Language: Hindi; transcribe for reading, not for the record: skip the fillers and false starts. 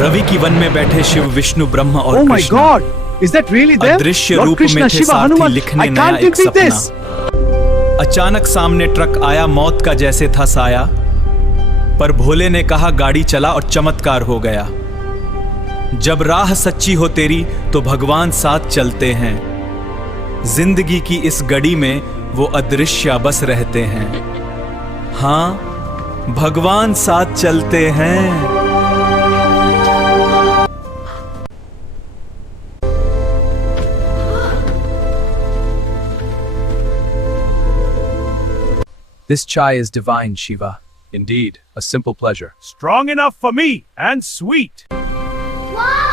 रवि की वन में बैठे शिव, विष्णु, ब्रह्म और Oh my Krishna God! Is that really them? अदृश्य Lord रूप Krishna, में थे, Shiva, साथ ही Hanuman. लिखने I नया can't एक repeat this. सपना। अचानक सामने ट्रक आया, मौत का जैसे था साया, पर भोले ने कहा गाड़ी चला और चमत्कार हो गया। जब राह सच्ची हो तेरी तो भगवान साथ चलते हैं, जिंदगी की इस गड़ी में वो अदृश्य बस रहते हैं। हाँ, भगवान साथ चलते हैं। This chai is divine, Shiva. Indeed, a simple pleasure. Strong enough for me and sweet. Wow!